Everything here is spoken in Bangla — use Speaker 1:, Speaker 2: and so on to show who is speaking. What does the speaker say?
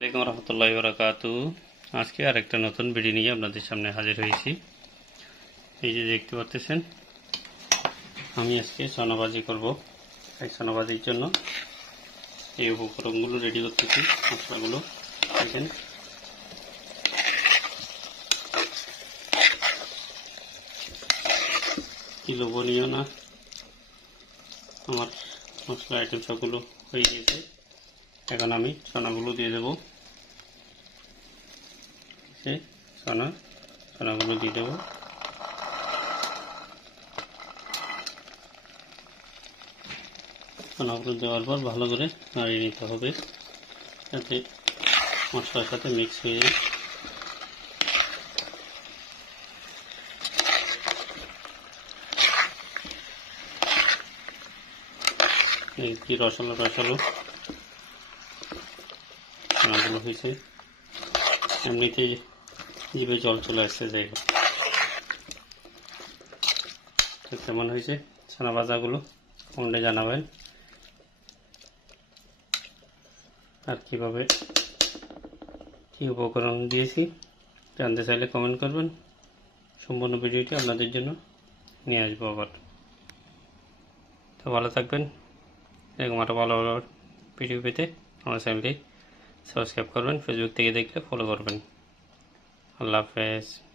Speaker 1: আসসালামাইকুম রহমতুল্লাহ বরাকাতু। আজকে আরেকটা নতুন ভিডিও নিয়ে আপনাদের সামনে হাজির হয়েছি। এই যে দেখতে পাচ্ছেন, আমি আজকে সোনাবাজি করব। এই সোনাবাজির জন্য এই উপকরণগুলো রেডি করতেছি, মশলাগুলো। দেখেন। কি লোভনীয় না? আমার মশলা আইটেম সবগুলো হয়ে গিয়েছে এখন আমি সোনাগুলো দিয়ে দেবো। সে সোনা সোনাগুলো দিয়ে দেবো। সোনাগুলো দেওয়ার পর ভালো করে নাড়িয়ে নিতে হবে, যাতে মশলার সাথে মিক্স হয়ে যায়। রসালো রসালো রান্নাগুলো হয়েছে এমনিতেই জিভে জল চলে আসছে যাই হোক কেমন হয়েছে? ছানা ভাজাগুলো কমেন্টে জানাবেন। আর কীভাবে কী উপকরণ দিয়েছি জানতে চাইলে কমেন্ট করবেন। সম্পূর্ণ ভিডিওটি আপনাদের জন্য নিয়ে আসব আবার। তো ভালো থাকবেন। এরকম আরও ভালো ভালো ভিডিও পেতে আমার চ্যানেলটি সাবস্ক্রাইব করবেন ফেসবুক থেকে দেখলে ফলো করবেন। আল্লাহ হাফেজ।